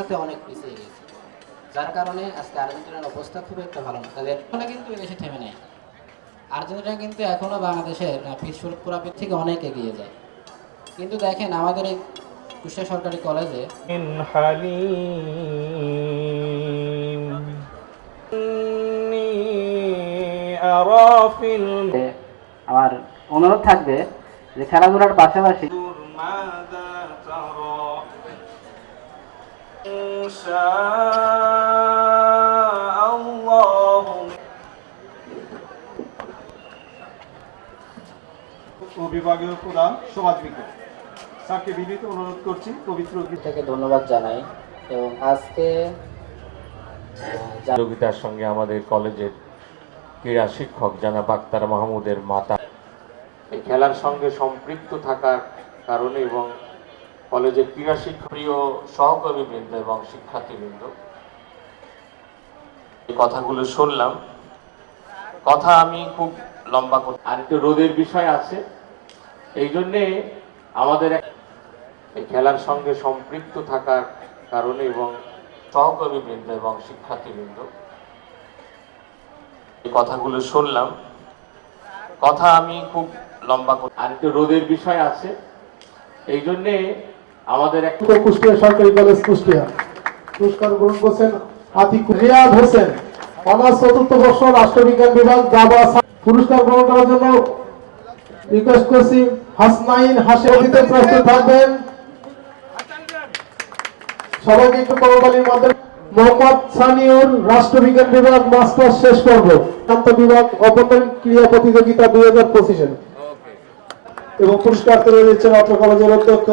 সাথে অনেক পিছিয়ে গেছে। যার কারণে আজকে আর্জেন্টিনার অবস্থা খুব একটা ভালো না। তাদের ফলে কিন্তু এদেশে থেমে নেয় আর্জেন্টিনা কিন্তু এখনও বাংলাদেশের পিছুর পুরাপির থেকে অনেক এগিয়ে যায়। কিন্তু দেখেন আমাদের এই কুষ্টিয়া সরকারি কলেজে আমার অনুরোধ থাকবে যে খেলাধুলার পাশাপাশি شاء الله ও বিভাগীয় প্রধান সমাজ বিজ্ঞান স্যারকে বিনীত অনুরোধ করছি পবিত্র গীতা থেকে ধন্যবাদ জানাই এবং আজকে আহ, যা- প্রতিযোগিতার সঙ্গে আমাদের কলেজের ক্রীড়া শিক্ষক জানাব আক্তার মাহমুদের মাতা এই খেলার সঙ্গে সম্পৃক্ত থাকার কারণে এবং কলেজের ক্রীড়া শিক্ষকীয় সহকর্মীবৃন্দ এবং শিক্ষার্থীবৃন্দ। এই কথাগুলো শুনলাম। কথা আমি খুব লম্বা কর। আর একটু রোদের বিষয় আছে। এই জন্যে আমাদের এই খেলার সঙ্গে সম্পৃক্ত থাকার কারণে এবং সহকর্মীবৃন্দ এবং শিক্ষার্থীবৃন্দ। এই কথাগুলো শুনলাম। কথা আমি খুব লম্বা কর। আর একটু রোদের বিষয় আছে। এই জন্যে আমাদের এক কুষ্টিয়া সরকারি কলেজ কুষ্টিয়া। পুরস্কার গ্রহণ করছেন আতিক রিয়াদ হোসেন। অনার্স চতুর্থ বর্ষ রাষ্ট্রবিজ্ঞান বিভাগ দাবা পুরস্কার গ্রহণ করার জন্য রিকোয়েস্ট করছি হাসনাইন হাসে দিতে প্রস্তুত থাকবেন। সবাইকে একটু করতালির মাধ্যমে মোহাম্মদ সানিউর রাষ্ট্রবিজ্ঞান বিভাগ মাস্টার শেষ পর্ব শান্ত বিভাগ অপতন ক্রিয়া প্রতিযোগিতা দুই হাজার পঁচিশে। এবং পুরস্কার তুলে দিচ্ছেন অত্র কলেজের অধ্যক্ষ